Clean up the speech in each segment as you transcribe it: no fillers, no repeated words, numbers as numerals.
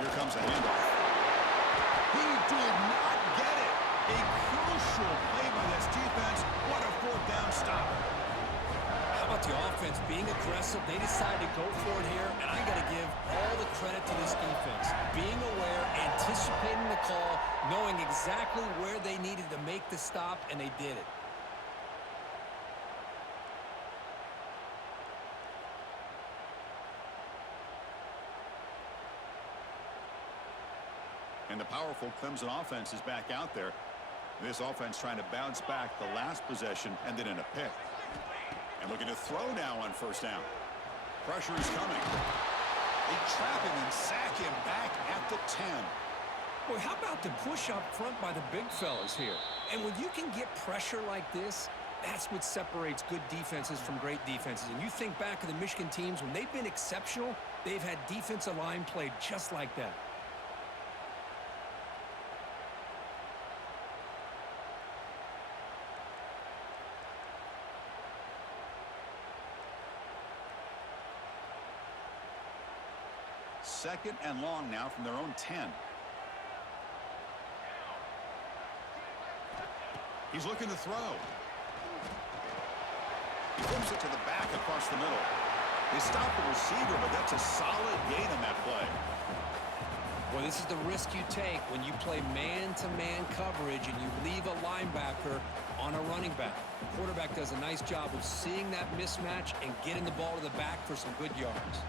Here comes a handoff. He did not get it. A crucial play by this defense. What a fourth down stop. How about the offense being aggressive? They decided to go for it here, and I got to give all the credit to this defense. Being aware, anticipating the call, knowing exactly where they needed to make the stop, and they did it. And the powerful Clemson offense is back out there. This offense trying to bounce back the last possession, ended in a pick. And looking to throw now on first down. Pressure is coming. They trap him and sack him back at the 10. Boy, how about the push up front by the big fellas here? And when you can get pressure like this, that's what separates good defenses from great defenses. And you think back to the Michigan teams, when they've been exceptional, they've had defensive line played just like that. Second and long now from their own 10. He's looking to throw. He flips it to the back across the middle. They stop the receiver, but that's a solid gain on that play. Well, this is the risk you take when you play man-to-man coverage and you leave a linebacker on a running back. The quarterback does a nice job of seeing that mismatch and getting the ball to the back for some good yards.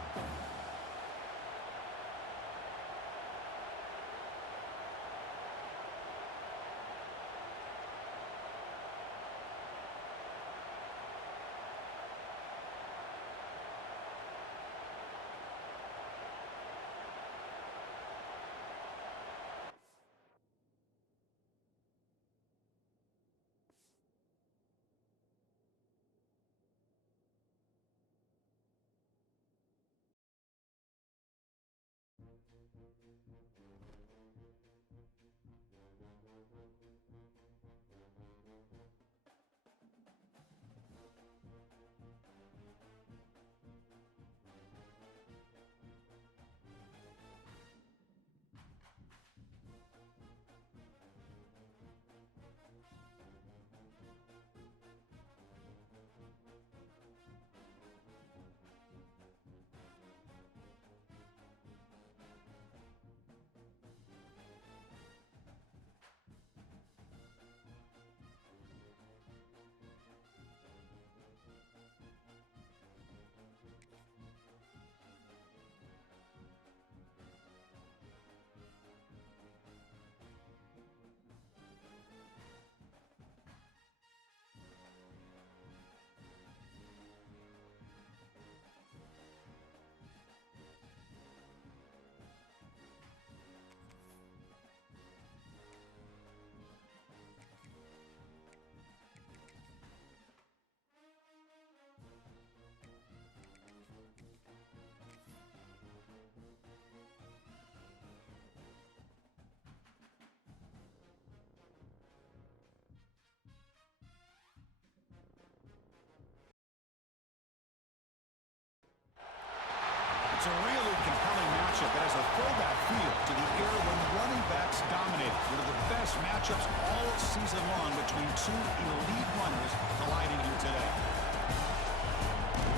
It's a really compelling matchup that has a throwback feel to the era when running backs dominated. One of the best matchups all season long between two elite runners colliding here today.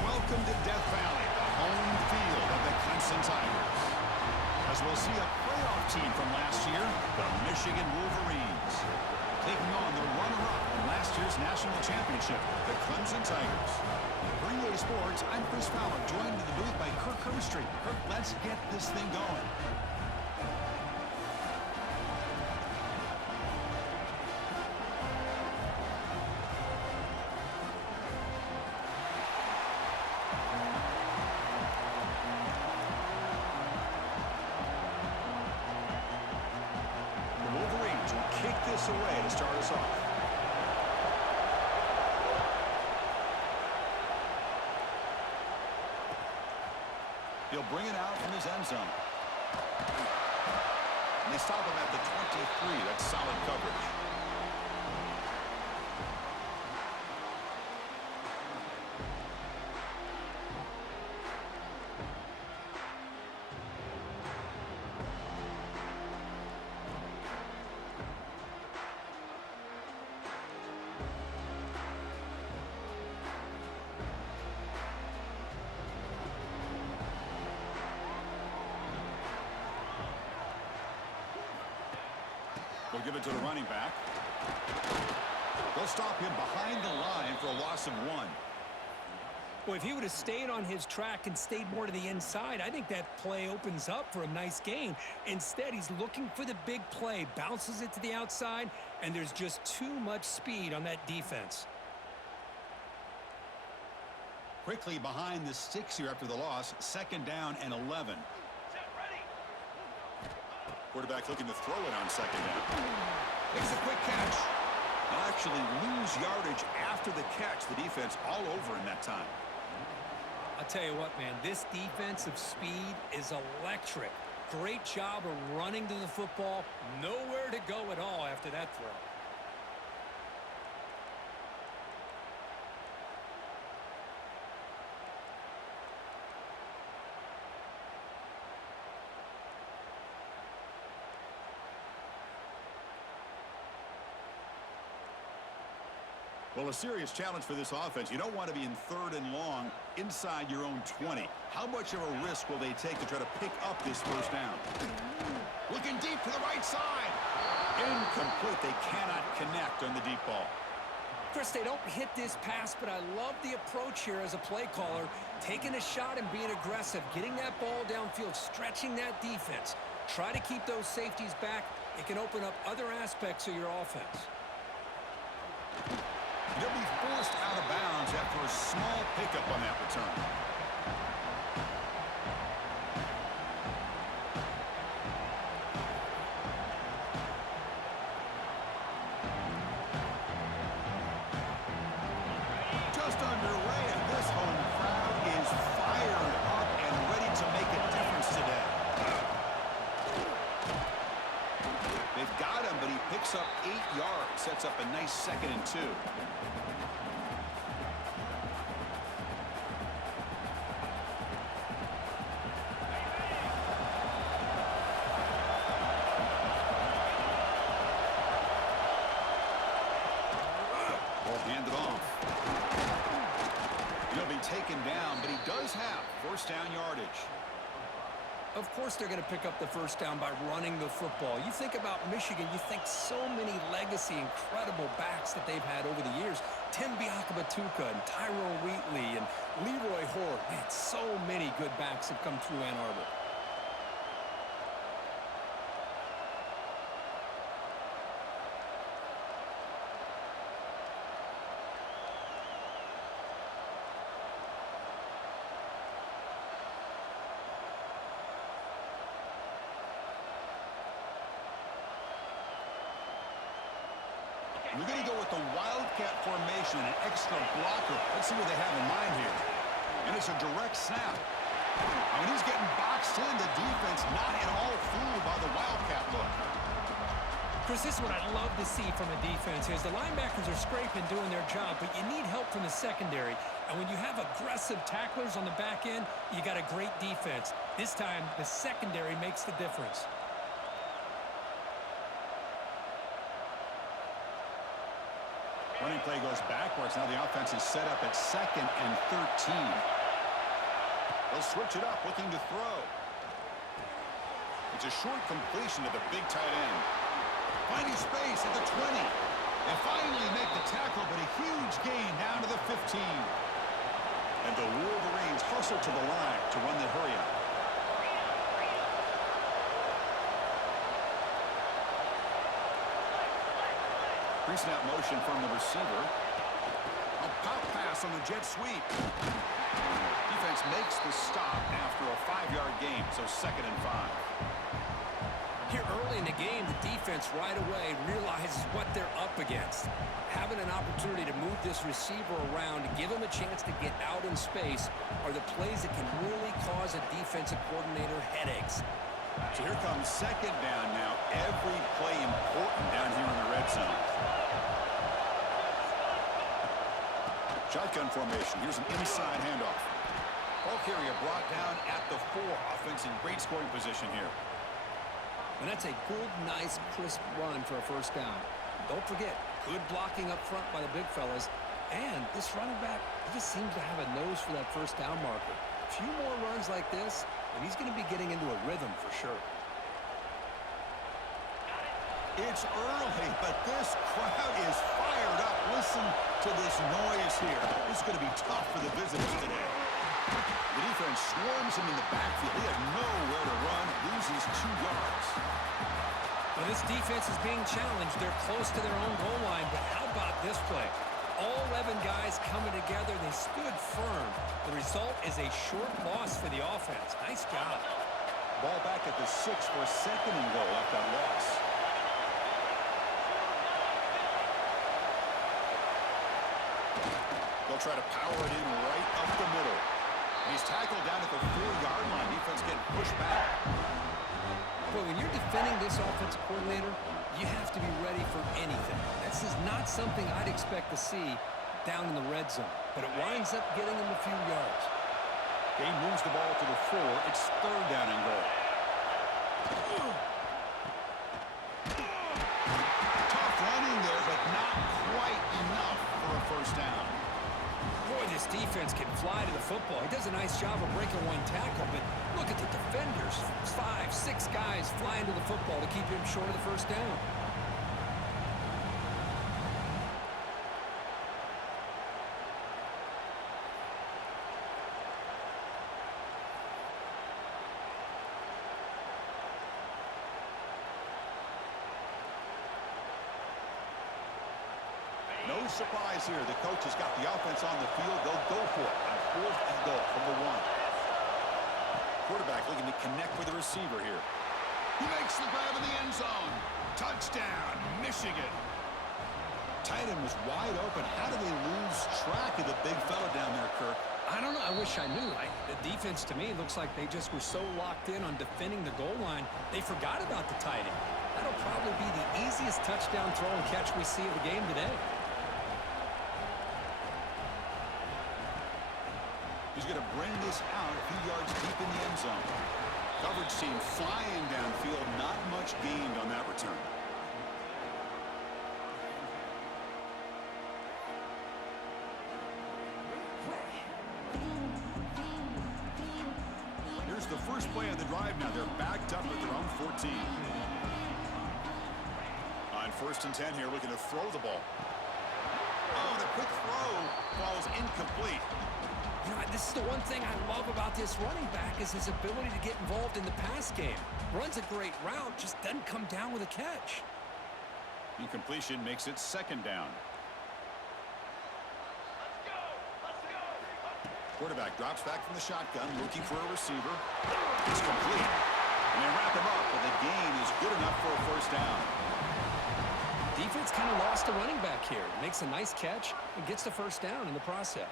Welcome to Death Valley, the home field of the Clemson Tigers. As we'll see a playoff team from last year, the Michigan Wolverines, taking on the runner-up in last year's national championship, the Clemson Tigers. For EA Sports, I'm Chris Fowler, joined in the booth by Kirk Herbstreit. Kirk, let's get this thing going. The Wolverines will kick this away to start us off. He'll bring it out from his end zone. And they stop him at the 23. That's solid coverage. They'll give it to the running back. They'll stop him behind the line for a loss of 1. Well, if he would have stayed on his track and stayed more to the inside, I think that play opens up for a nice gain. Instead, he's looking for the big play, bounces it to the outside, and there's just too much speed on that defense. Quickly behind the sticks here after the loss. 2nd down and 11. Quarterback looking to throw it on 2nd down. Makes a quick catch. They'll actually lose yardage after the catch. The defense all over in that time. I'll tell you what, man, this defensive speed is electric. Great job of running to the football. Nowhere to go at all after that throw. Well, a serious challenge for this offense. You don't want to be in 3rd and long inside your own 20. How much of a risk will they take to try to pick up this 1st down? Looking deep to the right side. Incomplete. They cannot connect on the deep ball. Chris, they don't hit this pass, but I love the approach here as a play caller. Taking a shot and being aggressive, getting that ball downfield, stretching that defense. Try to keep those safeties back. It can open up other aspects of your offense. They'll be forced out of bounds after a small pickup on that return. Just underway, and this home crowd is fired up and ready to make a difference today. They've got him, but he picks up 8 yards, sets up a nice 2nd and 2. Handed off. He'll be taken down, but he does have 1st down yardage. Of course they're going to pick up the 1st down by running the football. You think about Michigan, you think so many legacy, incredible backs that they've had over the years. Tim Biakabatuka and Tyrone Wheatley and Leroy Horde. Man, so many good backs have come through Ann Arbor. We're going to go with the Wildcat formation, an extra blocker. Let's see what they have in mind here. And it's a direct snap. And when he's getting boxed in, the defense not at all fooled by the Wildcat look. Chris, this is what I love to see from a defense is the linebackers are scraping, doing their job, but you need help from the secondary. And when you have aggressive tacklers on the back end, you got a great defense. This time, the secondary makes the difference. Running play goes backwards. Now the offense is set up at 2nd and 13. They'll switch it up, looking to throw. It's a short completion to the big tight end. Finding space at the 20. They finally make the tackle, but a huge gain down to the 15. And the Wolverines hustle to the line to run the hurry up. Pre-snap motion from the receiver. A pop pass on the jet sweep. Defense makes the stop after a 5-yard gain, so 2nd and 5. Here early in the game, the defense right away realizes what they're up against. Having an opportunity to move this receiver around, to give him a chance to get out in space, are the plays that can really cause a defensive coordinator headaches. So here comes 2nd down now. Every play important down here in the red zone. Shotgun formation. Here's an inside handoff. Ball carrier brought down at the 4. Offense in great scoring position here. And that's a good, nice, crisp run for a 1st down. Don't forget, good blocking up front by the big fellas. And this running back, he just seems to have a nose for that 1st down marker. A few more runs like this, and he's going to be getting into a rhythm for sure. It's early, but this crowd is fired up. Listen to this noise here. This is going to be tough for the visitors today. The defense swarms him in the backfield. He had nowhere to run, loses 2 yards. Well, this defense is being challenged. They're close to their own goal line, but how about this play? All 11 guys coming together. They stood firm. The result is a short loss for the offense. Nice job. Ball back at the 6 for a 2nd and goal after that loss. They'll try to power it in right up the middle. He's tackled down at the 4-yard line. Defense getting pushed back. Well, when you're defending this offensive coordinator, you have to be ready for anything. This is not something I'd expect to see down in the red zone, but it winds up getting him a few yards. He moves the ball to the 4. It's 3rd down and goal. Tough running there, but not quite enough for a 1st down. Boy, this defense can fly to the football. He does a nice job of breaking 1 tackle, but look at the defenders. 5, 6 guys flying to the football to keep him short of the 1st down. No surprise here. The coach has got the offense on the field. They'll go for it on 4th and goal from the 1. Quarterback looking to connect with the receiver here. He makes the grab in the end zone. Touchdown, Michigan. Tight end was wide open. How do they lose track of the big fella down there, Kirk? I don't know. I wish I knew. The defense, to me, looks like they just were so locked in on defending the goal line, they forgot about the tight end. That'll probably be the easiest touchdown throw and catch we see of the game today. He's going to bring this out a few yards deep in the end zone. Coverage team flying downfield. Not much gained on that return. Here's the first play of the drive now. They're backed up at their own 14. On 1st and 10 here, looking to throw the ball. Oh, the quick throw falls incomplete. You know, this is the one thing I love about this running back is his ability to get involved in the pass game. Runs a great route, just doesn't come down with a catch. Incompletion makes it 2nd down. Quarterback drops back from the shotgun, looking for a receiver. It's complete. And they wrap him up, but the gain is good enough for a 1st down. Defense kind of lost a running back here. Makes a nice catch and gets the 1st down in the process.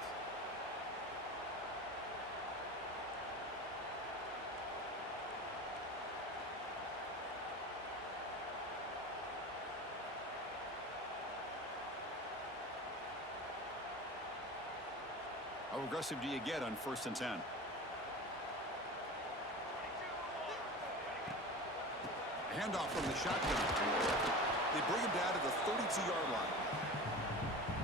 How aggressive do you get on 1st and 10? Handoff from the shotgun. They bring him down to the 32-yard line.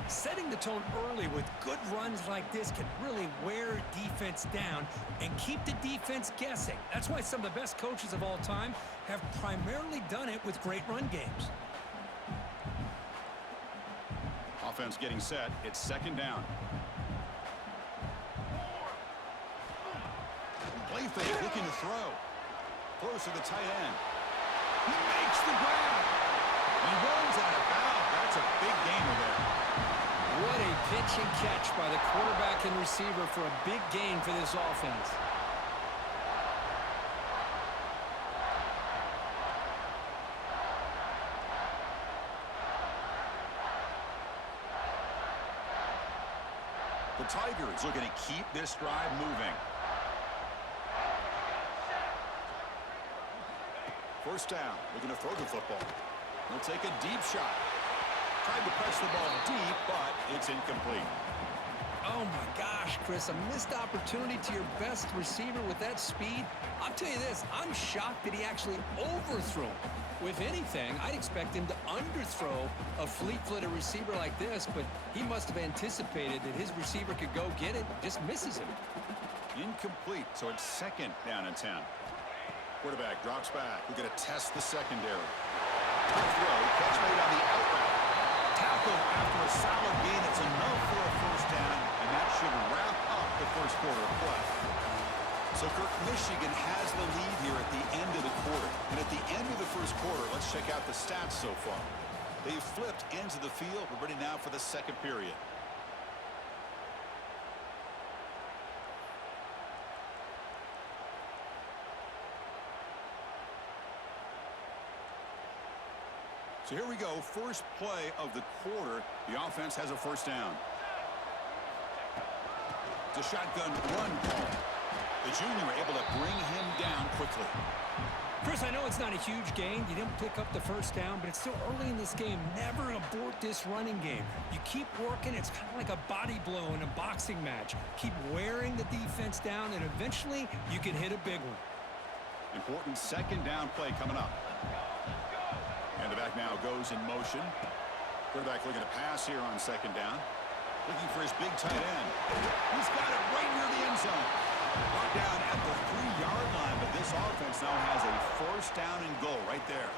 Setting the tone early with good runs like this can really wear defense down and keep the defense guessing. That's why some of the best coaches of all time have primarily done it with great run games. Offense getting set. It's 2nd down. Play fake, looking to throw. Close to the tight end. He makes the grab. He runs out of bounds. That's a big gainer there. What a pitch and catch by the quarterback and receiver for a big gain for this offense. The Tigers looking to keep this drive moving. 1st down, looking to throw the football. He'll take a deep shot. Tried to press the ball deep, but it's incomplete. Oh my gosh, Chris, a missed opportunity to your best receiver with that speed. I'll tell you this, I'm shocked that he actually overthrew him. With anything, I'd expect him to underthrow a fleet-footed receiver like this, but he must have anticipated that his receiver could go get it, just misses him. Incomplete, so it's 2nd down and 10. Quarterback drops back. We're going to test the secondary. Good throw. Catch made on the out route. Tackle after a solid gain. It's enough for a first down, and that should wrap up the first quarter of play. So, Kirk, Michigan has the lead here at the end of the quarter. And at the end of the first quarter, let's check out the stats so far. They've flipped ends of the field. We're ready now for the second period. So here we go, first play of the quarter. The offense has a first down. It's a shotgun run call. The junior able to bring him down quickly. Chris, I know it's not a huge gain. You didn't pick up the first down, but it's still early in this game. Never abort this running game. You keep working. It's kind of like a body blow in a boxing match. Keep wearing the defense down, and eventually you can hit a big one. Important second down play coming up. And the back now goes in motion. Quarterback looking to pass here on second down. Looking for his big tight end. He's got it right near the end zone. Brought down at the 3-yard line, but this offense now has a first down and goal right there.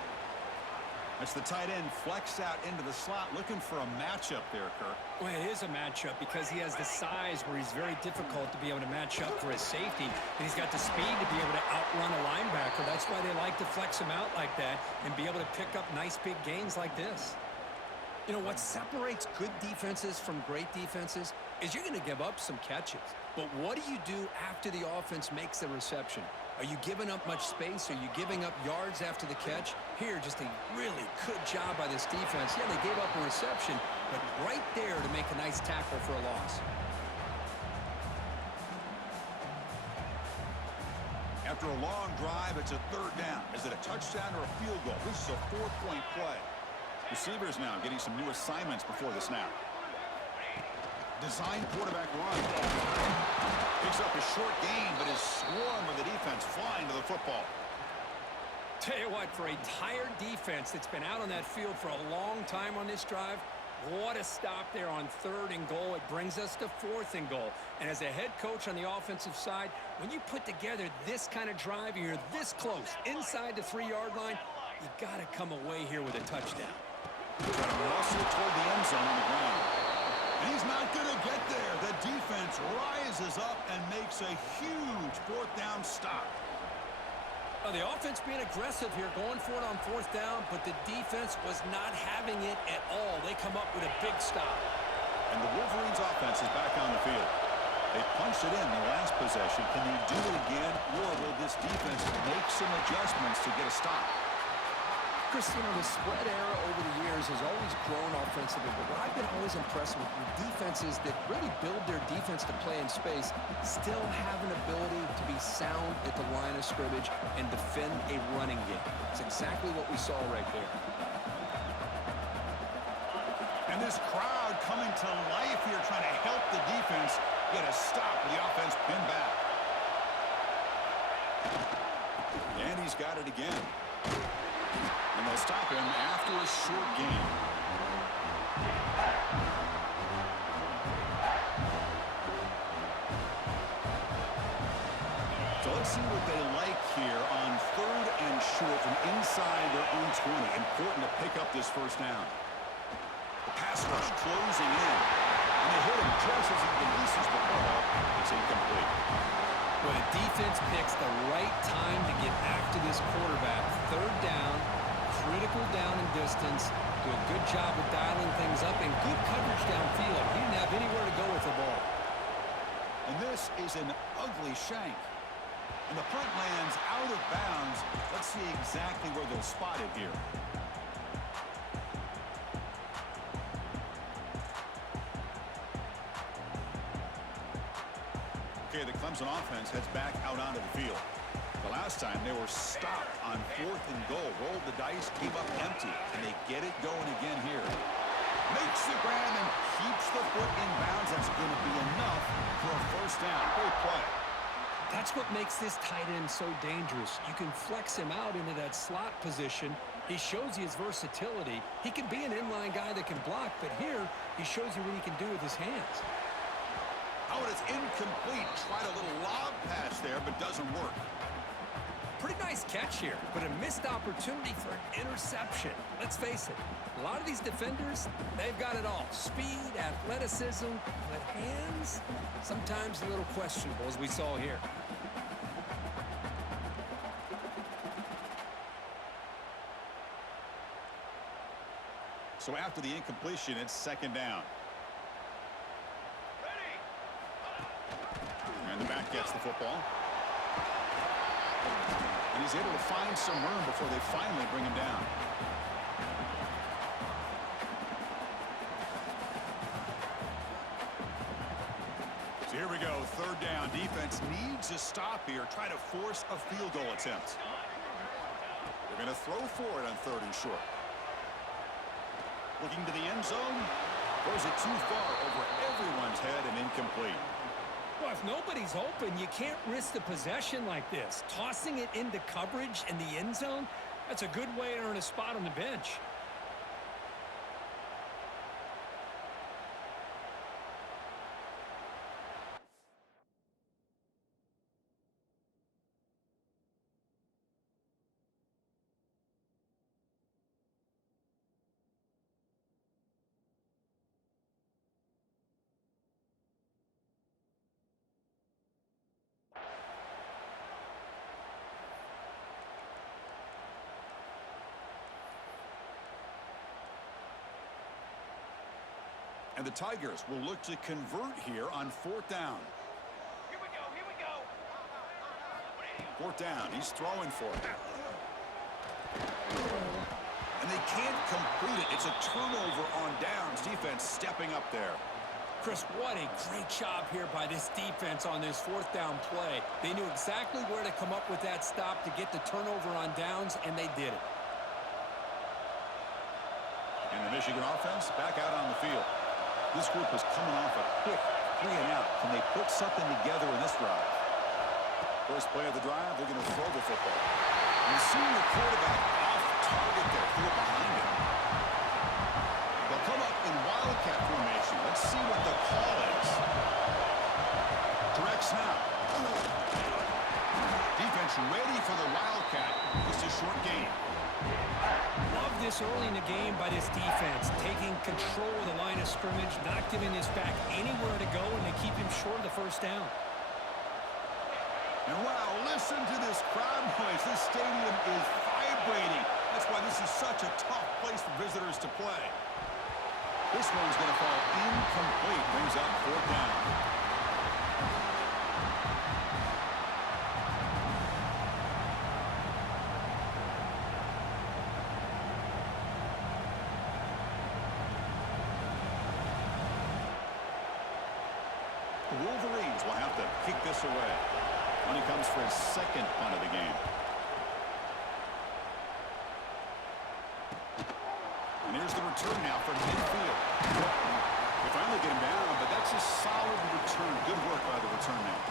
That's the tight end flexed out into the slot, looking for a matchup there, Kirk. Well, it is a matchup because he has the size where he's very difficult to be able to match up for his safety, and he's got the speed to be able to outrun a linebacker. That's why they like to flex him out like that and be able to pick up nice big gains like this. You know, what separates good defenses from great defenses is you're going to give up some catches. But what do you do after the offense makes the reception? Are you giving up much space? Are you giving up yards after the catch? Here, just a really good job by this defense. Yeah, they gave up a reception, but right there to make a nice tackle for a loss. After a long drive, it's a third down. Is it a touchdown or a field goal? This is a 4-point play. Receivers now getting some new assignments before the snap. Design quarterback run. Picks up a short gain, but is swarmed by the defense flying to the football. Tell you what, for a tired defense that's been out on that field for a long time on this drive, what a stop there on 3rd and goal. It brings us to 4th and goal. And as a head coach on the offensive side, when you put together this kind of drive, you're this close, inside the 3-yard line, you got to come away here with a touchdown. Trying to muscle toward the end zone on the ground. And he's not going to get there. The defense rises up and makes a huge 4th down stop. Well, the offense being aggressive here, going for it on 4th down, but the defense was not having it at all. They come up with a big stop. And the Wolverines offense is back on the field. They punched it in the last possession. Can they do it again, or will this defense make some adjustments to get a stop? Chris, you know, the spread era over the years has always grown offensively, but what I've been always impressed with defenses that really build their defense to play in space still have an ability to be sound at the line of scrimmage and defend a running game. It's exactly what we saw right there. And this crowd coming to life here, trying to help the defense get a stop with the offense pinned back. And he's got it again. And they'll stop him after a short gain. So let's see what they like here on 3rd and short from inside their own 20. Important to pick up this first down. The pass rush closing in. And they hit him just as he releases the ball. It's incomplete. Well, the defense picks the right time to get after this quarterback. 3rd down. Critical down and distance. Do a good job of dialing things up and good coverage downfield. He didn't have anywhere to go with the ball. And this is an ugly shank. And the punt lands out of bounds. Let's see exactly where they'll spot it here. Okay, the Clemson offense heads back out onto the field. The last time they were stopped on 4th and goal, rolled the dice, came up empty, and they get it going again here. Makes the grab and keeps the foot in bounds. That's going to be enough for a first down. Great play. That's what makes this tight end so dangerous. You can flex him out into that slot position. He shows you his versatility. He can be an inline guy that can block, but here he shows you what he can do with his hands. Oh, and it's incomplete. Tried a little lob pass there, but doesn't work. Pretty nice catch here, but a missed opportunity for an interception. Let's face it, a lot of these defenders, they've got it all. Speed, athleticism, but hands, sometimes a little questionable, as we saw here. So after the incompletion, it's second down. And the back gets the football. And he's able to find some room before they finally bring him down. So here we go, third down. Defense needs to stop here, try to force a field goal attempt. They're going to throw for it on third and short. Looking to the end zone. Throws it too far over everyone's head and incomplete. Well, if nobody's open, you can't risk the possession like this. Tossing it into coverage in the end zone, that's a good way to earn a spot on the bench. And the Tigers will look to convert here on fourth down. Here we go. Fourth down, he's throwing for it. And they can't complete it. It's a turnover on downs. Defense stepping up there. Chris, what a great job here by this defense on this fourth down play. They knew exactly where to come up with that stop to get the turnover on downs, and they did it. And the Michigan offense back out on the field. This group is coming off a quick 3 and out. Can they put something together in this drive? First play of the drive, they're going to throw the football. And seeing the quarterback off target there, threw it behind him. They'll come up in wildcat formation. Let's see what the call is. Direct snap. Defense ready for the wildcat. Just a short gain. Love this early in the game by this defense, taking control of the line of scrimmage, not giving this back anywhere to go, and they keep him short of the first down. And wow, listen to this crowd noise. This stadium is vibrating. That's why this is such a tough place for visitors to play. This one's going to fall incomplete. Brings up fourth down. The Wolverines will have to kick this away when he comes for his second punt of the game. And here's the return now from midfield. They finally get him down, but that's a solid return. Good work by the return man.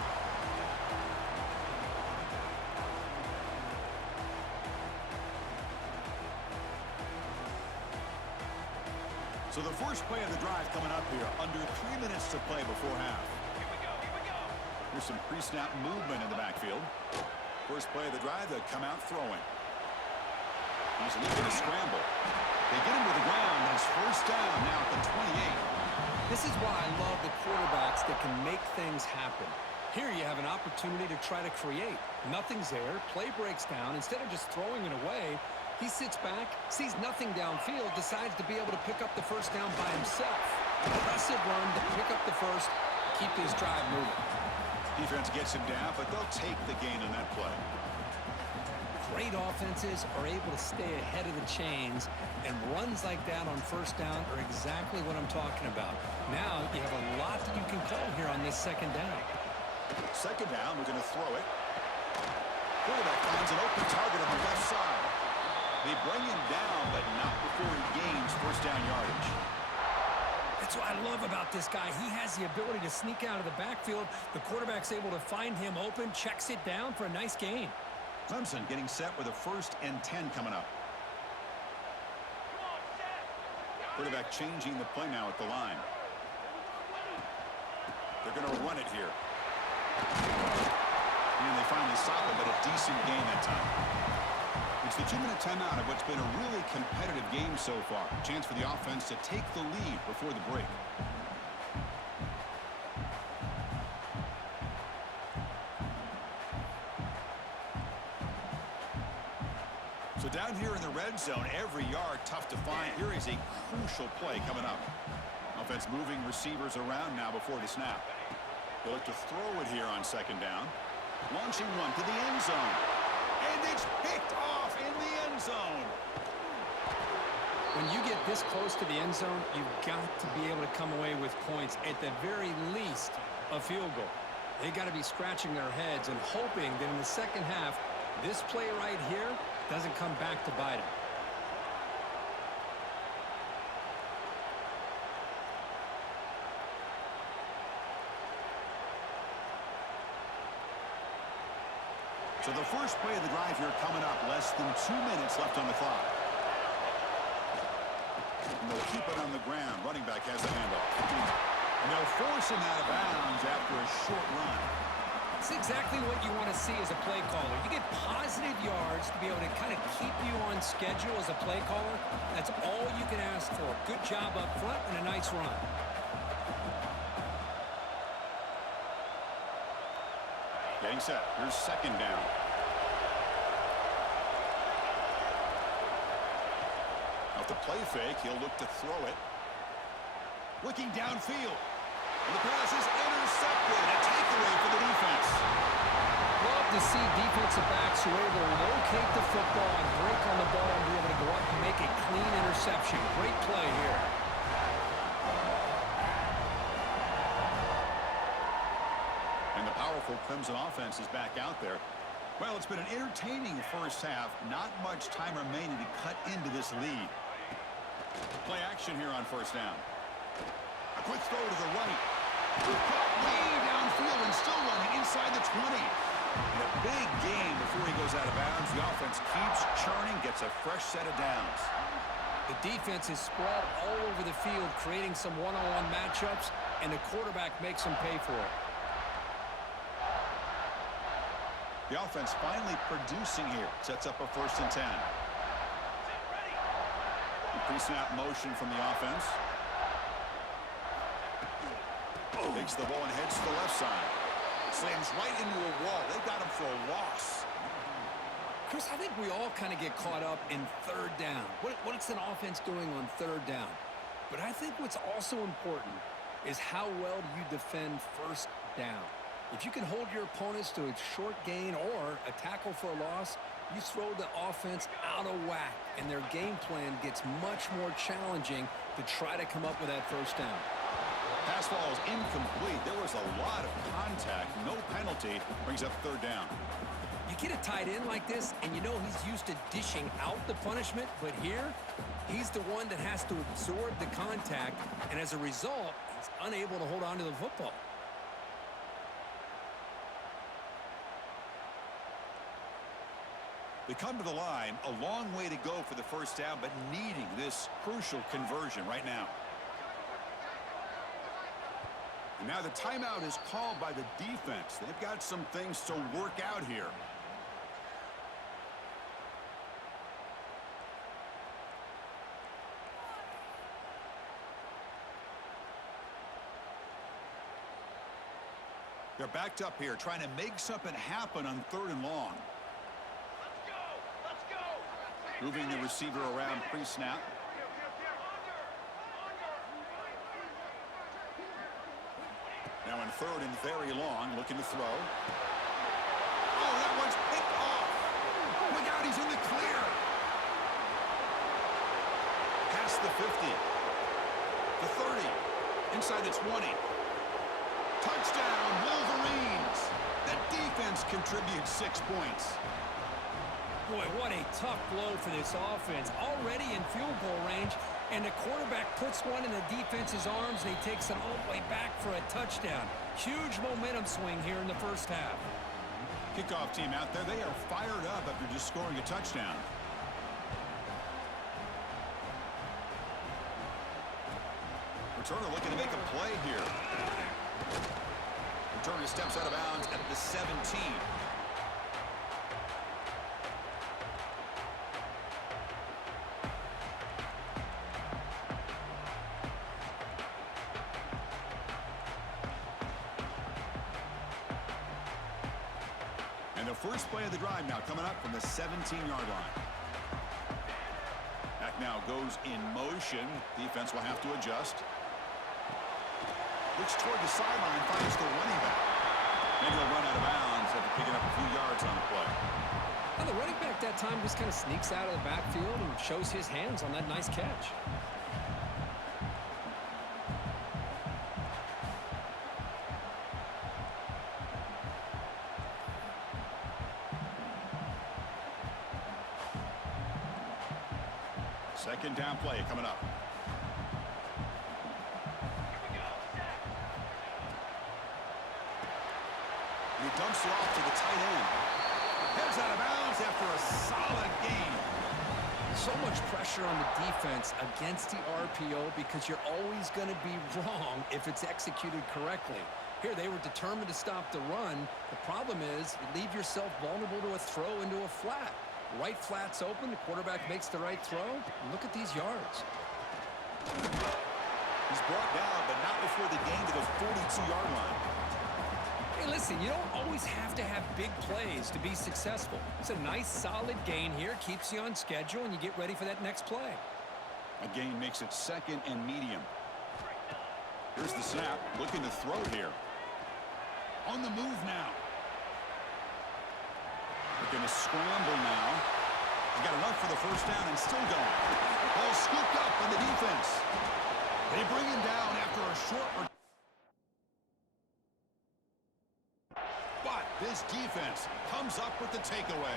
So the first play of the drive coming up here. Under 3 minutes to play before half. Here we go. Here's some pre-snap movement in the backfield. First play of the drive, they come out throwing. He's looking to scramble. They get him to the ground, and it's first down now at the 28. This is why I love the quarterbacks that can make things happen. Here you have an opportunity to try to create. Nothing's there. Play breaks down. Instead of just throwing it away, he sits back, sees nothing downfield, decides to be able to pick up the first down by himself. Impressive run to pick up the first, keep his drive moving. Defense gets him down, but they'll take the gain on that play. Great offenses are able to stay ahead of the chains, and runs like that on first down are exactly what I'm talking about. Now you have a lot that you can call here on this second down. Second down, we're going to throw it. Quarterback finds an open target on the left side. They bring him down, but not before he gains first down yardage. That's what I love about this guy. He has the ability to sneak out of the backfield. The quarterback's able to find him open, checks it down for a nice gain. Clemson getting set with a 1st and 10 coming up. Quarterback changing the play now at the line. They're going to run it here. And they finally stop him, but a decent decent gain that time. It's the 2-minute timeout of what's been a really competitive game so far. Chance for the offense to take the lead before the break. So down here in the red zone, every yard tough to find. Here is a crucial play coming up. Offense moving receivers around now before the snap. They'll look to throw it here on second down. Launching one to the end zone. And it's picked off in the end zone. When you get this close to the end zone, you've got to be able to come away with points, at the very least, a field goal. They got to be scratching their heads and hoping that in the second half, this play right here doesn't come back to bite them. So the first play of the drive here coming up, less than 2 minutes left on the clock. And they'll keep it on the ground. Running back has the handoff. And they'll force him out of bounds after a short run. It's exactly what you want to see as a play caller. You get positive yards to be able to kind of keep you on schedule as a play caller. That's all you can ask for. Good job up front and a nice run. Getting set. Here's second down. Off the play fake, he'll look to throw it. Looking downfield. And the pass is intercepted. A takeaway for the defense. Love to see defensive backs who are able to locate the football and break on the ball and be able to go up and make a clean interception. Great play here. And the powerful Clemson offense is back out there. Well, it's been an entertaining first half. Not much time remaining to cut into this lead. Play action here on first down. A quick throw to the right. Caught way downfield and still running inside the 20. And a big gain before he goes out of bounds. The offense keeps churning, gets a fresh set of downs. The defense is spread all over the field, creating some one-on-one matchups, and the quarterback makes them pay for it. The offense finally producing here. Sets up a 1st and 10. Pre-snap motion from the offense. Takes the ball and heads to the left side. Slams right into a wall. They've got him for a loss. Chris, I think we all kind of get caught up in third down. What's an offense doing on third down? But I think what's also important is how well do you defend first down. If you can hold your opponents to a short gain or a tackle for a loss, you throw the offense out of whack, and their game plan gets much more challenging to try to come up with that first down. Pass ball is incomplete. There was a lot of contact. No penalty. Brings up third down. You get a tight end like this, and you know he's used to dishing out the punishment, but here, he's the one that has to absorb the contact, and as a result, he's unable to hold on to the football. They come to the line, a long way to go for the first down, but needing this crucial conversion right now. And now the timeout is called by the defense. They've got some things to work out here. They're backed up here, trying to make something happen on 3rd and long. Moving the receiver around pre-snap. Now in 3rd and very long, looking to throw. Oh, that one's picked off. Look out, he's in the clear. Past the 50. The 30. Inside the 20. Touchdown, Wolverines. The defense contributes 6 points. Boy, what a tough blow for this offense. Already in field goal range, and the quarterback puts one in the defense's arms, and he takes it all the way back for a touchdown. Huge momentum swing here in the first half. Kickoff team out there, they are fired up after just scoring a touchdown. Returner looking to make a play here. Returner steps out of bounds at the 17. And the first play of the drive now coming up from the 17-yard line. Back now goes in motion. Defense will have to adjust. Looks toward the sideline, finds the running back. Maybe he'll run out of bounds after picking up a few yards on the play. Well, the running back that time just kind of sneaks out of the backfield and shows his hands on that nice catch. Second down play coming up. And he dumps it off to the tight end. Heads out of bounds after a solid gain. So much pressure on the defense against the RPO because you're always going to be wrong if it's executed correctly. Here, they were determined to stop the run. The problem is you leave yourself vulnerable to a throw into a flat. Right flat's open. The quarterback makes the right throw. Look at these yards. He's brought down, but not before the gain to the 42-yard line. Hey, listen, you don't always have to have big plays to be successful. It's a nice, solid gain here. Keeps you on schedule, and you get ready for that next play. A gain makes it second and medium. Here's the snap. Looking to throw here. On the move now. They're going to scramble now. He's got enough for the first down and still going. Ball scooped up on the defense. They bring him down after a short. But this defense comes up with the takeaway.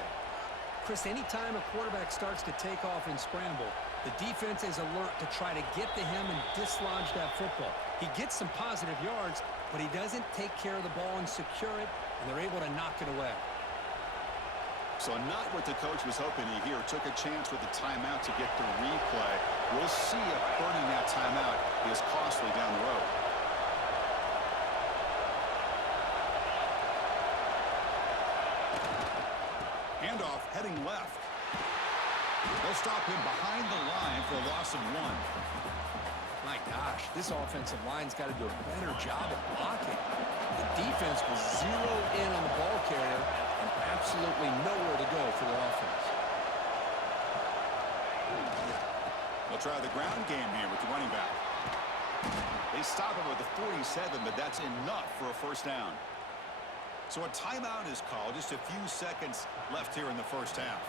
Chris, anytime a quarterback starts to take off and scramble, the defense is alert to try to get to him and dislodge that football. He gets some positive yards, but he doesn't take care of the ball and secure it, and they're able to knock it away. So not what the coach was hoping to hear. Took a chance with the timeout to get the replay. We'll see if burning that timeout is costly down the road. Handoff heading left. They'll stop him behind the line for a loss of 1. My gosh, this offensive line's got to do a better job of blocking. The defense was zeroed in on the ball carrier and absolutely nowhere to go for the offense. They'll try the ground game here with the running back. They stop him with the 47, but that's enough for a first down. So a timeout is called. Just a few seconds left here in the first half.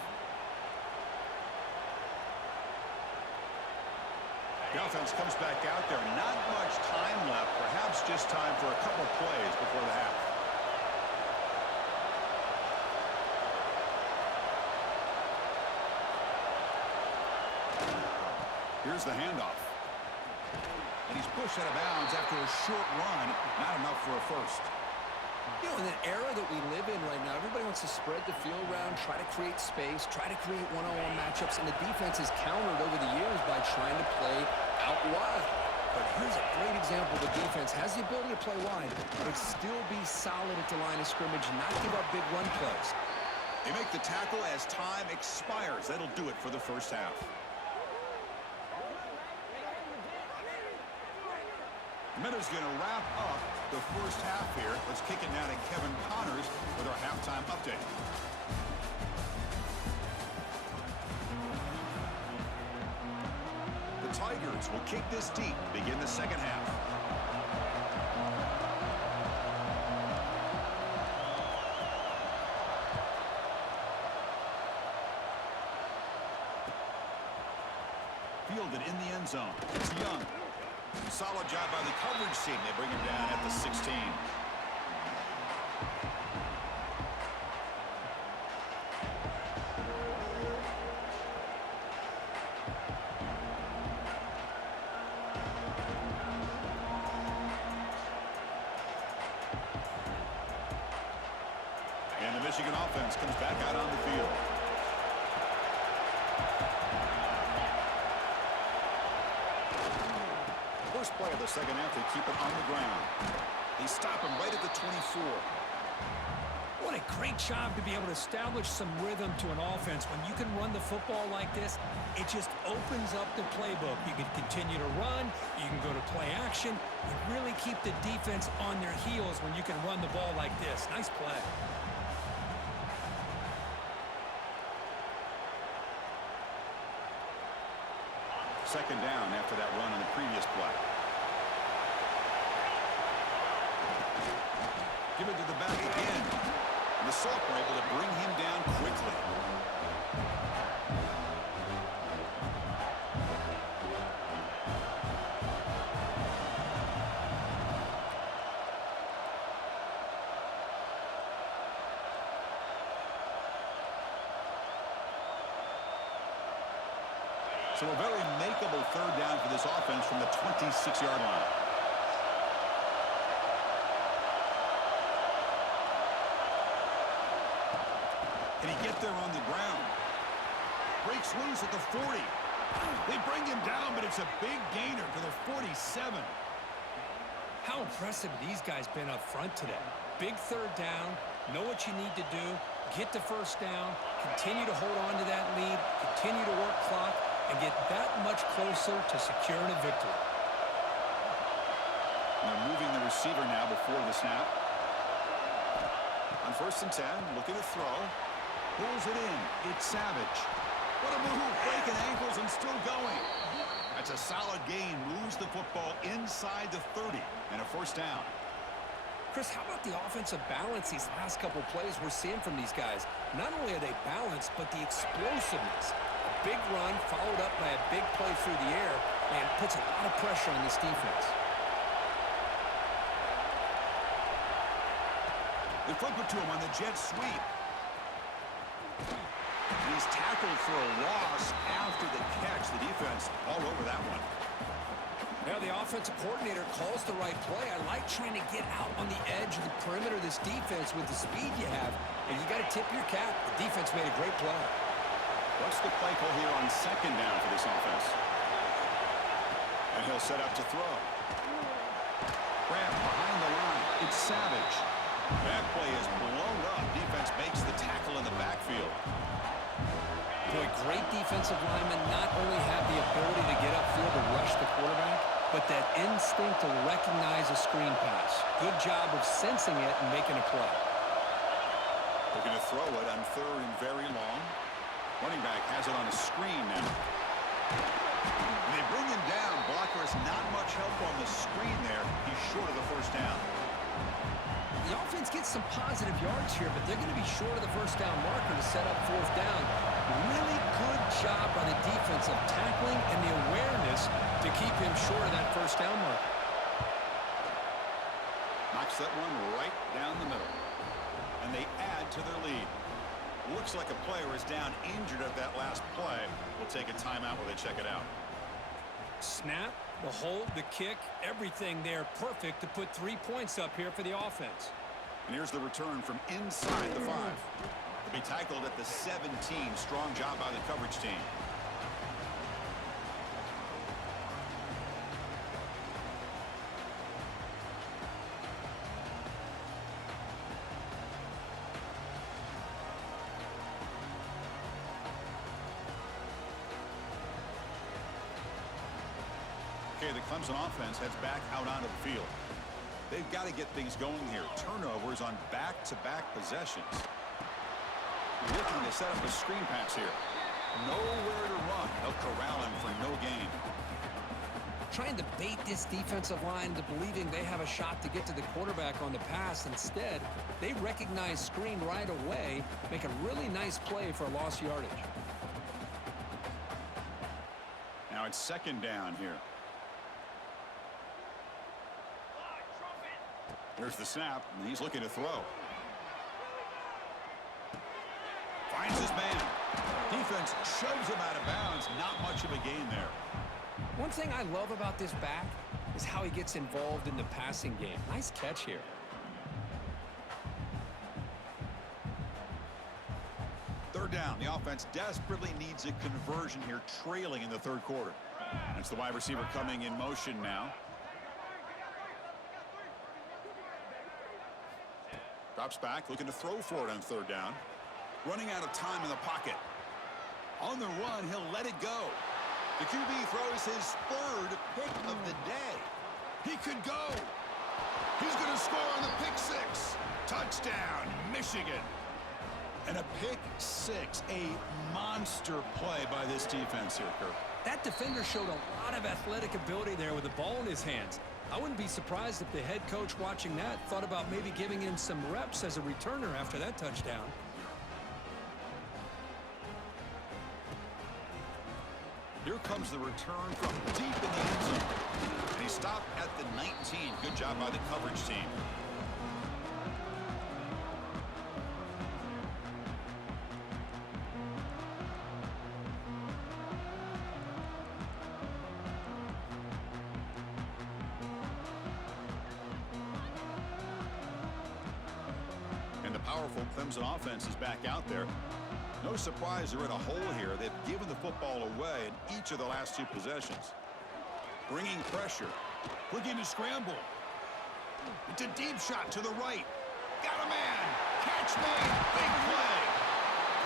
The offense comes back out there. Not much time left. Perhaps just time for a couple plays before the half. Here's the handoff. And he's pushed out of bounds after a short run. Not enough for a first. You know, in the era that we live in right now, everybody wants to spread the field around, try to create space, try to create one-on-one matchups, and the defense is countered over the years by trying to play out wide. But here's a great example. The defense has the ability to play wide, but still be solid at the line of scrimmage, not give up big run plays. They make the tackle as time expires. That'll do it for the first half. Minutes going to wrap up the first half here. Let's kick it now to Kevin Connors with our halftime update. The Tigers will kick this deep to begin the second half. Fielded in the end zone. It's Young. Solid job by the coverage team. They bring him down at the 16. And the Michigan offense comes back out on the field. First play of the second half, they keep it on the ground. They stop him right at the 24. What a great job to be able to establish some rhythm to an offense. When you can run the football like this, it just opens up the playbook. You can continue to run. You can go to play action. And really keep the defense on their heels when you can run the ball like this. Nice play. second down after that run on the previous play. Give it to the back again. And the Sox were able to bring him down quickly. So a very makeable third down for this offense from the 26-yard line. Can he get there on the ground? Breaks loose at the 40. They bring him down, but it's a big gainer to the 47. How impressive these guys been up front today. Big third down, know what you need to do, get the first down, continue to hold on to that lead, continue to work clock, and get that much closer to securing a victory. They're moving the receiver now before the snap. On 1st and 10, looking to throw. Pulls it in. It's Savage. What a move, breaking ankles and still going. That's a solid gain. Moves the football inside the 30 and a first down. Chris, how about the offensive balance these last couple plays we're seeing from these guys? Not only are they balanced, but the explosiveness. A big run followed up by a big play through the air, and puts a lot of pressure on this defense. They flip it to him on the jet sweep. He's tackled for a loss after the catch. The defense all over that one. Now the offensive coordinator calls the right play. I like trying to get out on the edge of the perimeter of this defense with the speed you have. And you got to tip your cap. The defense made a great play. What's the play call here on second down for this offense? And he'll set up to throw. Grab behind the line. It's Savage. That play is blown up. Defense makes the tackle in the backfield. Boy, great defensive linemen not only have the ability to get upfield and rush the quarterback, but that instinct to recognize a screen pass. Good job of sensing it and making a play. They're going to throw it on 3rd and very long. Running back has it on a screen now. And they bring him down. Blocker has not much help on the screen there. He's short of the first down. The offense gets some positive yards here, but they're going to be short of the first down marker to set up 4th down. Really good job by the defense of tackling and the awareness to keep him short of that first down marker. Knocks that one right down the middle. And they add to their lead. Looks like a player is down injured at that last play. We'll take a timeout while they check it out. Snap, the hold, the kick, everything there perfect to put 3 points up here for the offense. And here's the return from inside the 5. They'll be tackled at the 17. Strong job by the coverage team. Okay, the Clemson offense heads back out onto the field. They've got to get things going here. Turnovers on back-to-back possessions. Looking to set up a screen pass here. Nowhere to run. They'll corral him for no gain. Trying to bait this defensive line into believing they have a shot to get to the quarterback on the pass. Instead, they recognize screen right away, make a really nice play for a lost yardage. Now it's 2nd down here. Here's the snap, and he's looking to throw. Finds his man. Defense shoves him out of bounds. Not much of a gain there. One thing I love about this back is how he gets involved in the passing game. Nice catch here. Third down. The offense desperately needs a conversion here, trailing in the 3rd quarter. That's the wide receiver coming in motion now. Drops back, looking to throw for it on 3rd down. Running out of time in the pocket. On the run, he'll let it go. The QB throws his 3rd pick of the day. He could go. He's going to score on the pick 6. Touchdown, Michigan. And a pick 6, a monster play by this defense here, Kirk. That defender showed a lot of athletic ability there with the ball in his hands. I wouldn't be surprised if the head coach watching that thought about maybe giving him some reps as a returner after that touchdown. Here comes the return from deep in the end zone. And he stopped at the 19. Good job by the coverage team. And the powerful Clemson offense is back out there. No surprise they're in a hole here. They've given the football away in each of the last two possessions. Bringing pressure. Looking to scramble. It's a deep shot to the right. Got a man. Catch made. Big play.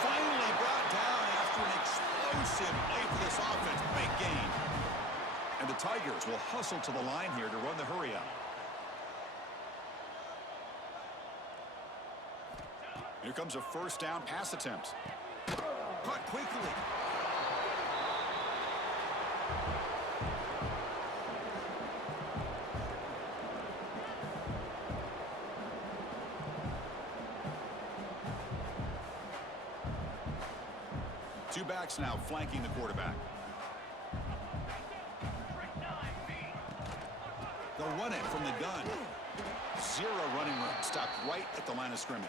Finally brought down after an explosive play for this offense. Big gain. And the Tigers will hustle to the line here to run the hurry up. Here comes a first down pass attempt. Caught quickly. Two backs now flanking the quarterback. They'll run it from the gun. Zero running room. Stopped right at the line of scrimmage.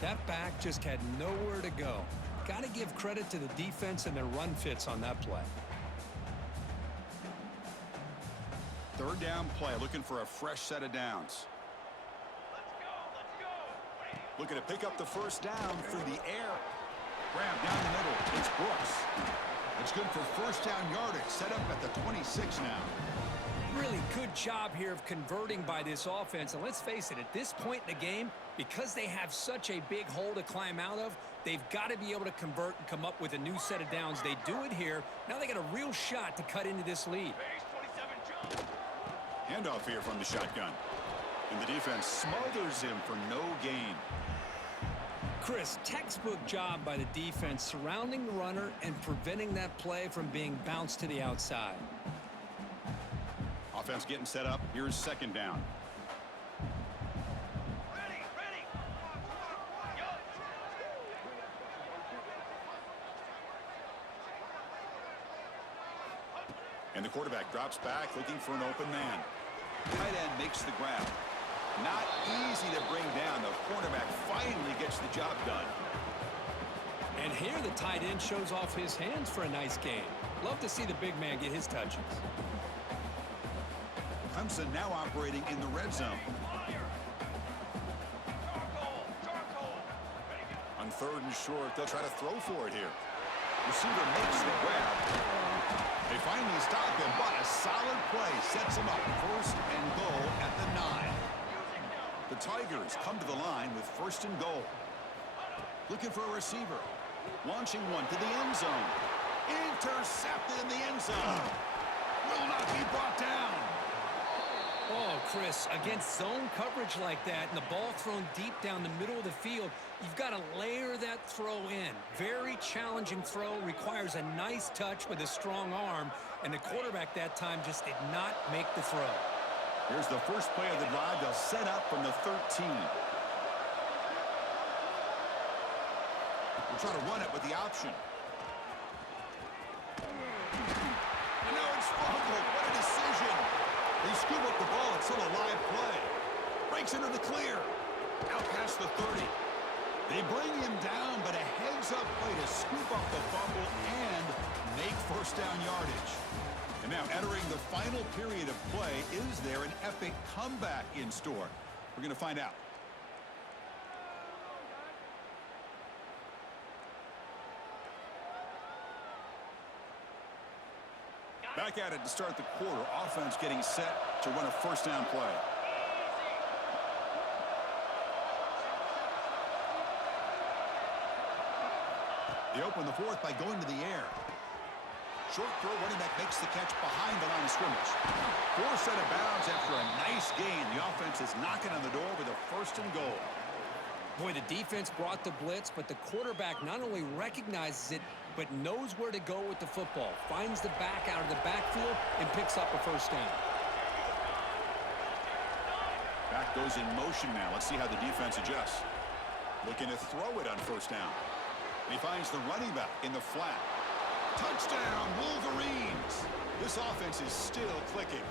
That back just had nowhere to go. Got to give credit to the defense and their run fits on that play. Third down play, looking for a fresh set of downs. Let's go. Looking to pick up the first down through the air. Grab down the middle. It's Brooks. It's good for first down yardage. Set up at the 26 now. Really good job here of converting by this offense. And let's face it, at this point in the game, because they have such a big hole to climb out of, they've got to be able to convert and come up with a new set of downs. They do it here. Now they got a real shot to cut into this lead. Base 27 jump. Handoff here from the shotgun. And the defense smothers him for no gain. Chris, textbook job by the defense surrounding the runner and preventing that play from being bounced to the outside. Offense getting set up. Here's second down. Ready. Yo. And the quarterback drops back looking for an open man. Tight end makes the grab. Not easy to bring down. The cornerback finally gets the job done. And here the tight end shows off his hands for a nice game. Love to see the big man get his touches. Clemson now operating in the red zone. Charcoal. Ready, go. On third and short, they'll try to throw for it here. Receiver makes the grab. They finally stop him, but a solid play sets him up. First and goal at the 9. The Tigers come to the line with first and goal. Looking for a receiver. Launching one to the end zone. Intercepted in the end zone. Will not be brought down. Oh, Chris, against zone coverage like that and the ball thrown deep down the middle of the field, you've got to layer that throw in. Very challenging throw, requires a nice touch with a strong arm, and the quarterback that time just did not make the throw. Here's the first play of the drive. They'll set up from the 13. We'll try to run it with the option. And now it's fumbled. What a decision. They scoop up the ball. It's still a live play. Breaks into the clear. Out past the 30. They bring him down, but a heads-up play to scoop up the fumble and make first down yardage. And now entering the final period of play, is there an epic comeback in store? We're going to find out. Back at it to start the quarter. Offense getting set to run a first down play. They open the fourth by going to the air. Short throw, running back makes the catch behind the line of scrimmage. Forced out of bounds after a nice gain. The offense is knocking on the door with a first and goal. Boy, the defense brought the blitz, but the quarterback not only recognizes it, but knows where to go with the football. Finds the back out of the backfield and picks up a first down. Back goes in motion now. Let's see how the defense adjusts. Looking to throw it on first down. And he finds the running back in the flat. Touchdown, Wolverines! This offense is still clicking.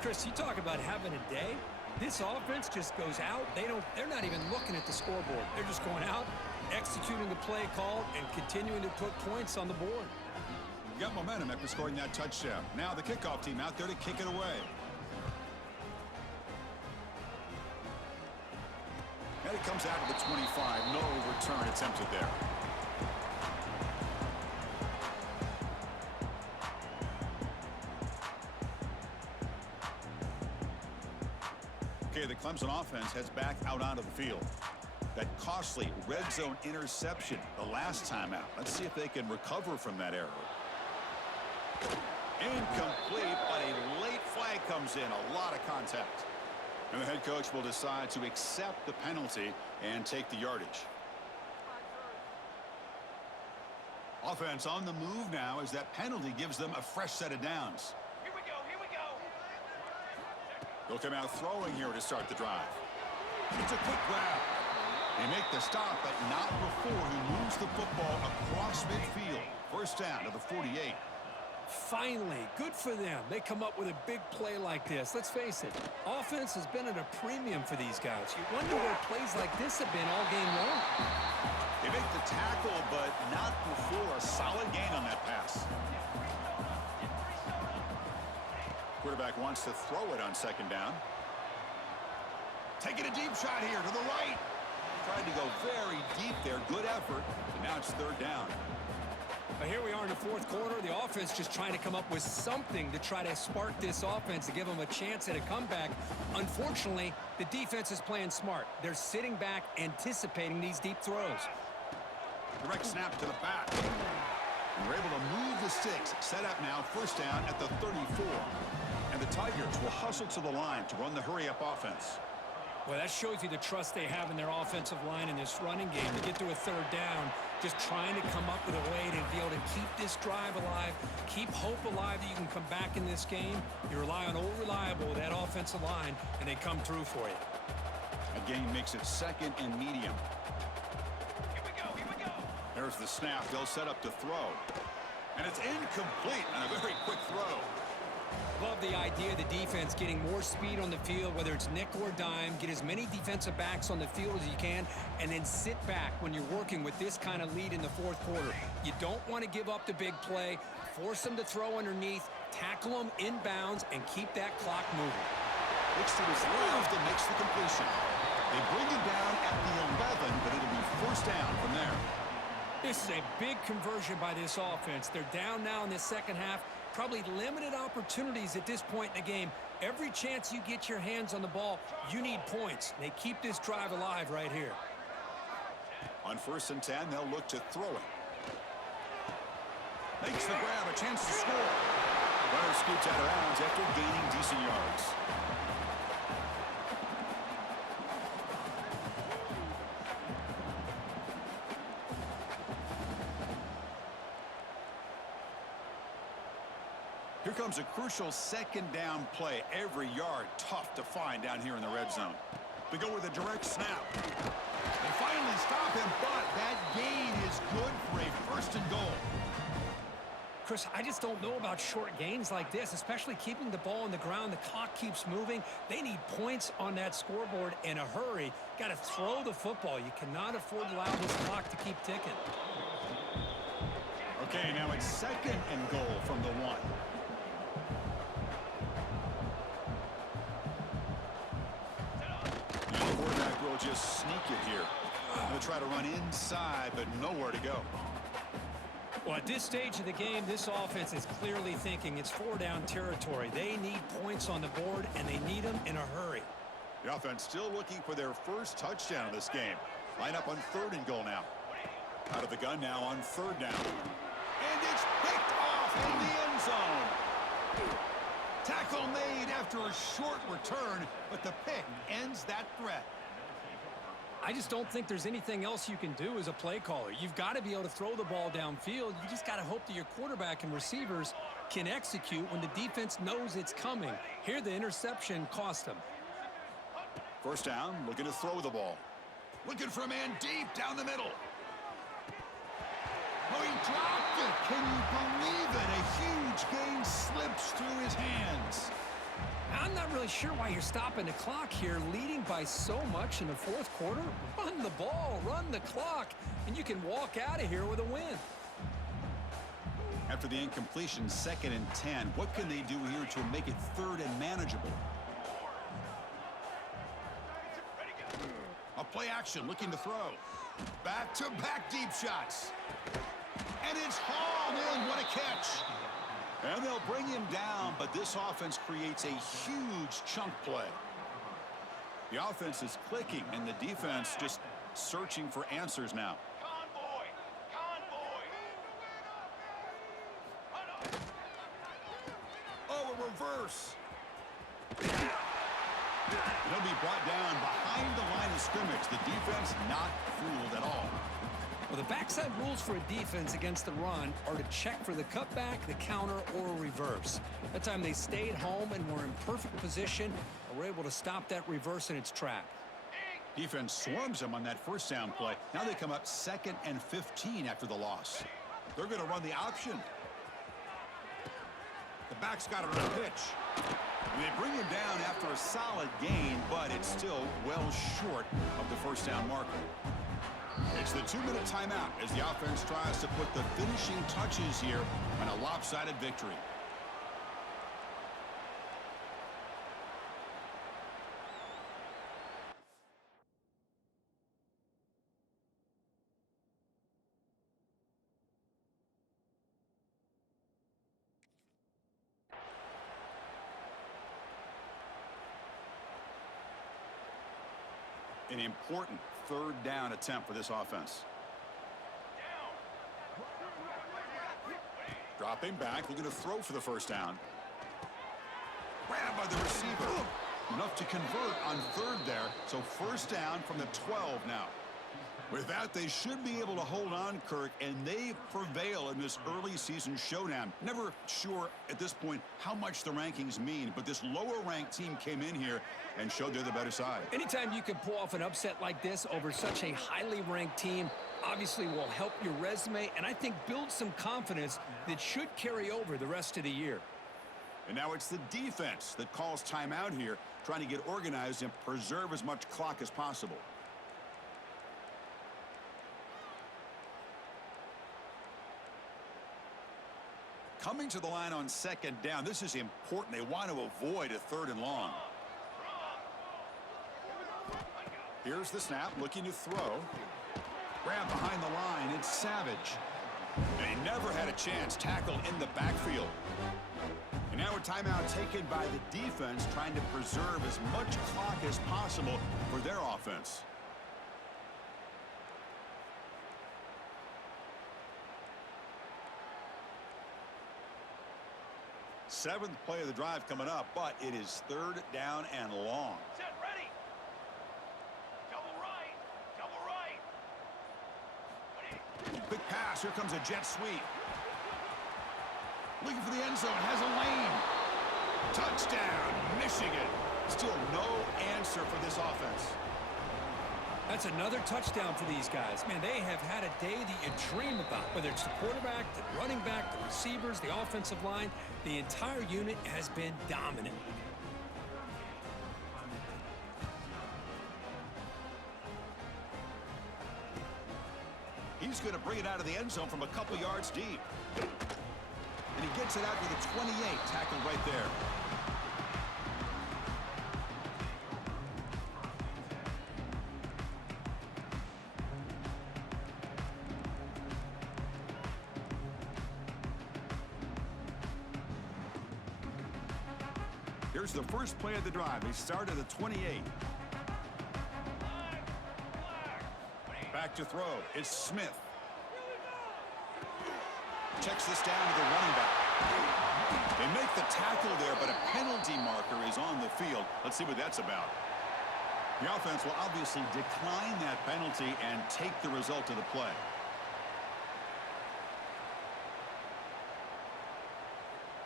Chris, you talk about having a day. This offense just goes out. They're not even looking at the scoreboard. They're just going out, executing the play call, and continuing to put points on the board. You got momentum after scoring that touchdown. Now the kickoff team out there to kick it away. And it comes out to the 25. No return attempted there. Okay, the Clemson offense heads back out onto the field. That costly red zone interception the last time out. Let's see if they can recover from that error. Incomplete, but a late flag comes in. A lot of contact. And the head coach will decide to accept the penalty and take the yardage. Offense on the move now as that penalty gives them a fresh set of downs. Here we go, here we go. They'll come out throwing here to start the drive. It's a quick grab. They make the stop, but not before he moves the football across midfield. First down to the 48. Finally, good for them. They come up with a big play like this. Let's face it, offense has been at a premium for these guys. You wonder where plays like this have been all game long. They make the tackle, but not before a solid gain on that pass. Quarterback wants to throw it on second down. Taking a deep shot here to the right. Tried to go very deep there. Good effort. And now it's third down. But here we are in the fourth quarter. The offense just trying to come up with something to try to spark this offense to give them a chance at a comeback. Unfortunately, the defense is playing smart. They're sitting back, anticipating these deep throws. Direct snap to the back. And we're able to move the sticks. Set up now, first down at the 34. And the Tigers will hustle to the line to run the hurry-up offense. Well, that shows you the trust they have in their offensive line in this running game to get to a third down, just trying to come up with a way to be able to keep this drive alive, keep hope alive that you can come back in this game. You rely on Old Reliable with that offensive line, and they come through for you. A gain makes it second and medium. Here we go, here we go. There's the snap. They'll set up to throw. And it's incomplete on a very quick throw. Love the idea of the defense getting more speed on the field, whether it's nickel or dime, get as many defensive backs on the field as you can, and then sit back when you're working with this kind of lead in the fourth quarter. You don't want to give up the big play, force them to throw underneath, tackle them inbounds, and keep that clock moving. Looks to his left and makes the completion. They bring it down at the 11, but it'll be first down from there. This is a big conversion by this offense. They're down now in the second half. Probably limited opportunities at this point in the game. Every chance you get your hands on the ball, you need points. They keep this drive alive right here. On first and 10, they'll look to throw it. Makes the grab, a chance to score. Runner scoots out of bounds after gaining decent yards. Here comes a crucial second down play. Every yard tough to find down here in the red zone. They go with a direct snap. They finally stop him, but that gain is good for a first and goal. Chris, I just don't know about short gains like this, especially keeping the ball on the ground. The clock keeps moving. They need points on that scoreboard in a hurry. Got to throw the football. You cannot afford to allow this clock to keep ticking. Okay, now it's second and goal from the 1. The quarterback will just sneak it here. They'll try to run inside, but nowhere to go. Well, at this stage of the game, this offense is clearly thinking it's four-down territory. They need points on the board, and they need them in a hurry. The offense still looking for their first touchdown of this game. Line up on third and goal now. Out of the gun now on third down. And it's picked off in the end zone. Tackle made after a short return, but the pick ends that threat. I just don't think there's anything else you can do as a play caller. You've got to be able to throw the ball downfield. You just got to hope that your quarterback and receivers can execute when the defense knows it's coming. Here, the interception cost them. First down, looking to throw the ball. Looking for a man deep down the middle. Oh, he dropped it. Can you believe it? A huge gain slips through his hands. I'm not really sure why you're stopping the clock here, leading by so much in the fourth quarter. Run the ball, run the clock, and you can walk out of here with a win. After the incompletion, 2nd and 10, what can they do here to make it 3rd and manageable? A play action, looking to throw. Back-to-back deep shots. And it's hauled in. What a catch. And they'll bring him down, but this offense creates a huge chunk play. The offense is clicking, and the defense just searching for answers now. Convoy! Convoy! Oh, a reverse. He'll be brought down behind the line of scrimmage. The defense not fooled at all. Well, the backside rules for a defense against the run are to check for the cutback, the counter, or a reverse. That time they stayed home and were in perfect position and were able to stop that reverse in its track. Defense swarms them on that first down play. Now they come up 2nd and 15 after the loss. They're going to run the option. The back's got it on a pitch. And they bring him down after a solid gain, but it's still well short of the first down marker. It's the 2-minute timeout as the offense tries to put the finishing touches here on a lopsided victory. An important 3rd down attempt for this offense. Dropping back, looking to throw for the first down. Grabbed by the receiver. Enough to convert on 3rd there. So first down from the 12 now. With that, they should be able to hold on, Kirk, and they prevail in this early season showdown. Never sure at this point how much the rankings mean, but this lower-ranked team came in here and showed they're the better side. Anytime you can pull off an upset like this over such a highly ranked team, obviously will help your resume and I think build some confidence that should carry over the rest of the year. And now it's the defense that calls timeout here, trying to get organized and preserve as much clock as possible. Coming to the line on 2nd down, this is important. They want to avoid a 3rd and long. Here's the snap, looking to throw. Grab behind the line, it's Savage. And he never had a chance, tackled in the backfield. And now a timeout taken by the defense, trying to preserve as much clock as possible for their offense. 7th play of the drive coming up, but it is 3rd down and long. Set, ready. Double right. Double right. Quick pass. Here comes a jet sweep. Looking for the end zone. Has a lane. Touchdown, Michigan. Still no answer for this offense. That's another touchdown for these guys. Man, they have had a day that you dream about, whether it's the quarterback, the running back, the receivers, the offensive line. The entire unit has been dominant. He's going to bring it out of the end zone from a couple yards deep. And he gets it out to the 28, tackled right there. Here's the first play of the drive. They start at the 28. Back to throw. It's Smith. Checks this down to the running back. They make the tackle there, but a penalty marker is on the field. Let's see what that's about. The offense will obviously decline that penalty and take the result of the play.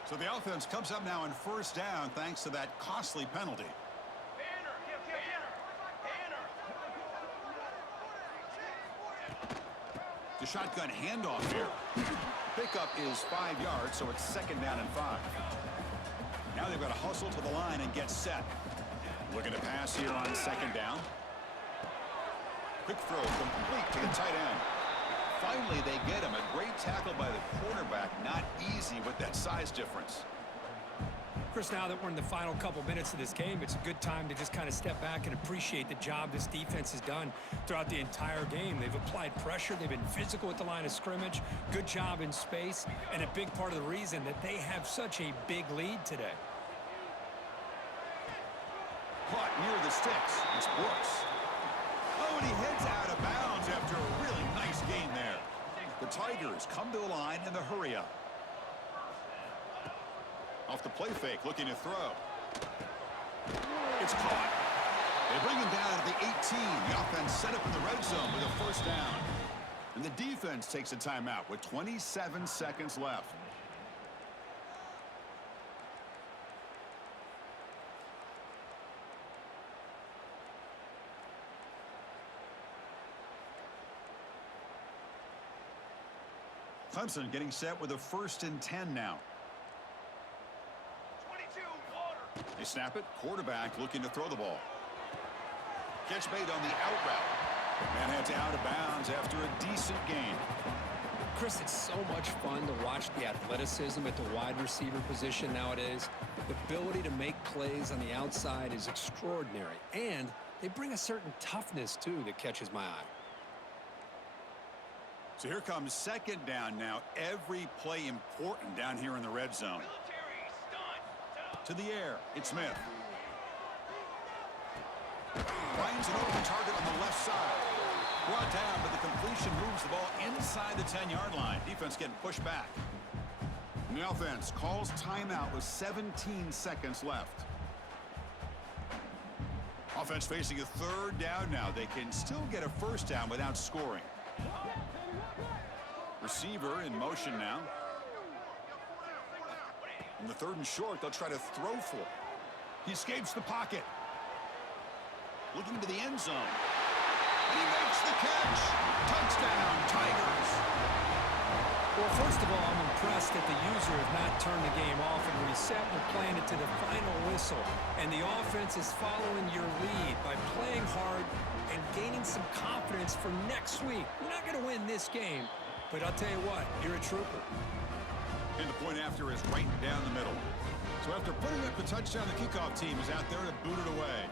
So the offense comes up now on first down thanks to that costly penalty. The shotgun handoff here. Pickup is 5 yards, so it's 2nd down and 5. Now they've got to hustle to the line and get set. Looking to pass here on 2nd down. Quick throw complete to the tight end. Finally, they get him. A great tackle by the quarterback. Not easy with that size difference. Chris, now that we're in the final couple minutes of this game, it's a good time to just kind of step back and appreciate the job this defense has done throughout the entire game. They've applied pressure. They've been physical at the line of scrimmage. Good job in space, and a big part of the reason that they have such a big lead today. Caught near the sticks. It's Brooks. Oh, and he heads out of bounds after a really nice gain there. The Tigers come to the line in the hurry-up. Off the play fake, looking to throw. It's caught. They bring him down at the 18. The offense set up in the red zone with a first down. And the defense takes a timeout with 27 seconds left. Clemson getting set with a 1st and 10 now. They snap it. Quarterback looking to throw the ball. Catch made on the out route. Man heads out of bounds after a decent gain. Chris, it's so much fun to watch the athleticism at the wide receiver position nowadays. The ability to make plays on the outside is extraordinary. And they bring a certain toughness, too, that catches my eye. So here comes 2nd down now. Every play important down here in the red zone. To the air, it's Smith. Finds an open target on the left side. Brought down, but the completion moves the ball inside the 10-yard line. Defense getting pushed back. And the offense calls timeout with 17 seconds left. Offense facing a 3rd down now. They can still get a first down without scoring. Receiver in motion now. In the 3rd and short, they'll try to throw for. He escapes the pocket. Looking to the end zone. And he makes the catch. Touchdown, Tigers. Well, first of all, I'm impressed that the user has not turned the game off and reset. We're playing it to the final whistle. And the offense is following your lead by playing hard and gaining some confidence for next week. We're not going to win this game, but I'll tell you what, you're a trooper. And the point after is right down the middle. So after putting up the touchdown, the kickoff team is out there to boot it away.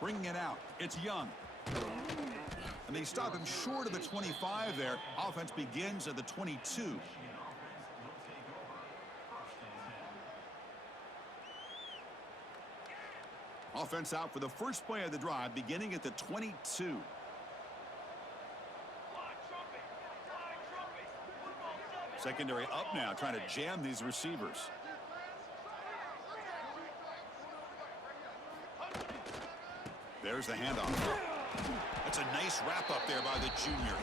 Bringing it out, it's Young. And they stop him short of the 25 there. Offense begins at the 22. Offense out for the first play of the drive, beginning at the 22. Secondary up now, trying to jam these receivers. There's the handoff. That's a nice wrap up there by the junior.